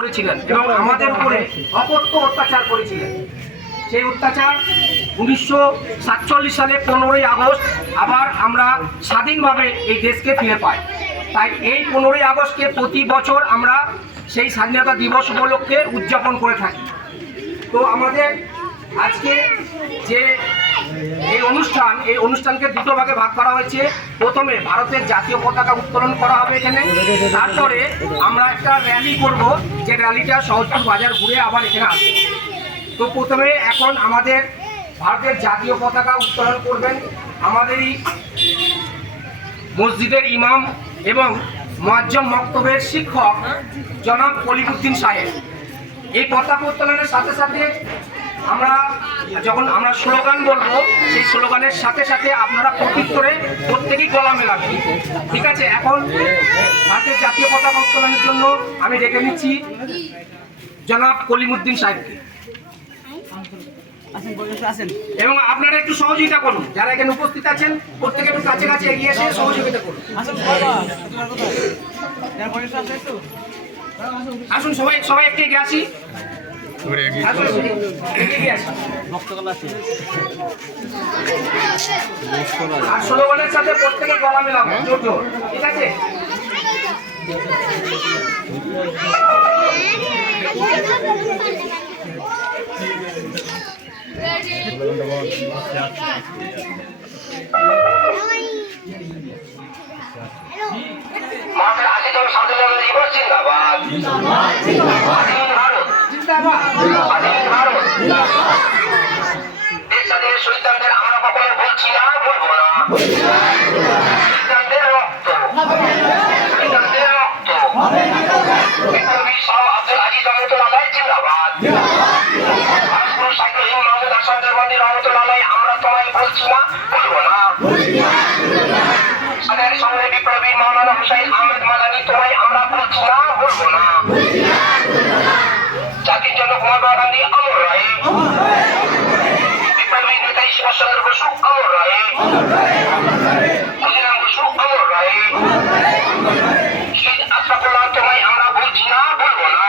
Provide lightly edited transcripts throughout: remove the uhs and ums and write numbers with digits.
করেছিলেন এবং আমাদের উপরে অকথ্য অত্যাচার করেছিলেন। সেই অত্যাচার 1947 সালে 15ই আগস্ট আবার আমরা স্বাধীনভাবে এই দেশকে ফিরে পাই। তাই এই 15ই আগস্টকে প্রতি বছর আমরা সেই স্বাধীনতা দিবস উপলক্ষে উদযাপন করে থাকি। তো আমাদের আজকে যে এই অনুষ্ঠানকে দুটো ভাগে ভাগ করা হয়েছে। প্রথমে ভারতের জাতীয় পতাকা উত্তোলন করা হবে এখানে, তারপরে আমরা একটা র্যালি করব, যে র্যালিটা সহজপুর বাজার ঘুরে আবার এখানে আসবে। তো প্রথমে এখন আমাদের ভারতের জাতীয় পতাকা উত্তোলন করবেন আমাদেরই মসজিদের ইমাম এবং মুয়াজ্জম মক্তবের শিক্ষক জনাব কলিমুদ্দিন সাহেব। এই পতাকা উত্তোলনের সাথে সাথে যখন আমরা স্লোগান বলবো, সেই স্লোগানের সাথে সাথে আপনারা প্রত্যুত্তরে প্রত্যেকেই গলা মেলাবেন, ঠিক আছে? এখন ভারতের জাতীয় পতাকা উত্তোলনের জন্য আমি ডেকে নিচ্ছি জনাব কলিমুদ্দিন সাহেবকে, এবং আপনারা একটু সহযোগিতা করুন। যারা এখানে উপস্থিত আছেন প্রত্যেকে একটু কাছে কাছে এগিয়ে এসে সহযোগিতা করুন। আসুন সবাই একটু এগিয়ে আসি। আর স্লোগানের সাথে প্রত্যেকে গলা মেলাবো জোর জোর, ঠিক আছে? শহীদদের আমরা কখনো বলছি না, বলবো না। শহীদদের রক্ত, শহীদদের রক্ত। বিপ্লবী শাহ আব্দুল আজিজ রহমতুল্লাহ আলাইহি জিন্দাবাদ। রাজগুরু শাইখুল হিন্দ মাহমুদ হাসান দেওবন্দি রহমতুল্লাহ আলাইহি আমরা তোমায় বলছি না, বলবো না। সাদের সঙ্গে বিপ্লবী মাওলানা হুসাইন আহমেদ মাদানী তোমায় আমরা বলছি না, বলবো না। জাতির জন্য মহাত্মা গান্ধী অমর রহে। বিপ্লবী নেতা ঈশ্বরচন্দ্র বসু অমর রহে। ক্ষুদিরাম বসু অমর রহে। শহীদ আশরাফুল্লাহ তোমায় আমরা বলছি না, বলবো না।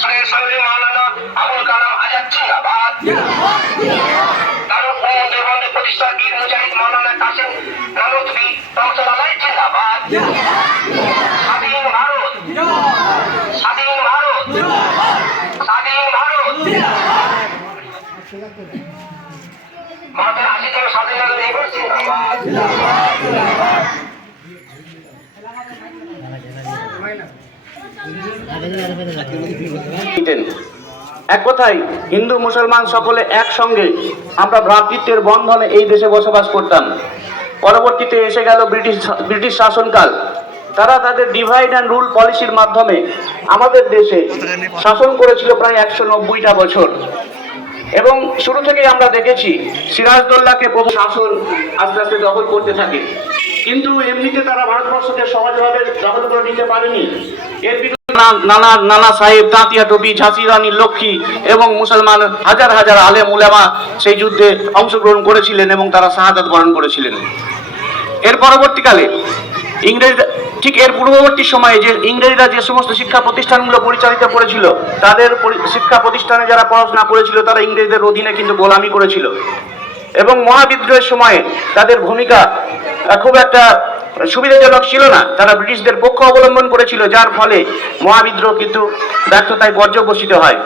সাদের সঙ্গে মাওলানা আবুল কালাম আজাদ জিন্দাবাদ। দারুল উলুম দেওবন্দের প্রতিষ্ঠা বীর মুজাহিদ মাওলানা কাসেম নানতভী রহমতুল্লাহ আলাইহি জিন্দাবাদ। স্বাধীন ভারত, স্বাধীন ভারত, স্বাধীন ভারত। ভারতের 80তম স্বাধীনতা দিবস জিন্দাবাদ। এক কথায় হিন্দু মুসলমান সকলে একসঙ্গে আমরা ভ্রাতৃত্বের বন্ধনে এই দেশে বসবাস করতাম। পরবর্তীতে এসে গেল ব্রিটিশ শাসনকাল। তারা তাদের ডিভাইড অ্যান্ড রুল পলিসির মাধ্যমে আমাদের দেশে শাসন করেছিল প্রায় 190টা বছর। এবং শুরু থেকেই আমরা দেখেছি সিরাজদৌল্লাকে প্রথম শাসন আস্তে আস্তে দখল করতে থাকে, কিন্তু এমনিতে তারা ভারতবর্ষকে সহজভাবে দখল করে নিতে পারেনি। এর নানা সাহেব, তাঁতিয়া টুপি, ঝাঁসি রানী লক্ষ্মী এবং মুসলমান হাজার হাজার আলেম উলামা সেই যুদ্ধে অংশগ্রহণ করেছিলেন এবং তারা শাহাদাত বরণ করেছিলেন। এর পরবর্তীকালে ঠিক এর পূর্ববর্তী সময়ে যে ইংরেজরা যে সমস্ত শিক্ষা প্রতিষ্ঠানগুলো পরিচালিত করেছিল, তাদের শিক্ষা প্রতিষ্ঠানে যারা পড়াশোনা করেছিল তারা ইংরেজদের অধীনে কিন্তু গোলামি করেছিল। এবং মহাবিদ্রোহের সময়ে তাদের ভূমিকা খুব একটা সুবিধাজনক ছিল না। তারা ব্রিটিশদের পক্ষ অবলম্বন করেছিল, যার ফলে মহাবিদ্রোহ কিন্তু ব্যর্থতায় পর্যবসিত হয়।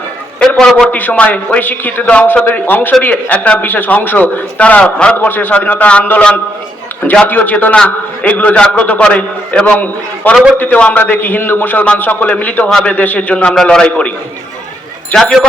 এর পরবর্তী সময়ে ওই শিক্ষিতদের অংশেরই একটা বিশেষ অংশ তারা ভারতবর্ষের স্বাধীনতা আন্দোলন, জাতীয় চেতনা এগুলো জাগ্রত করে এবং পরবর্তীতেও আমরা দেখি হিন্দু মুসলমান সকলে মিলিতভাবে দেশের জন্য আমরা লড়াই করি। জাতীয়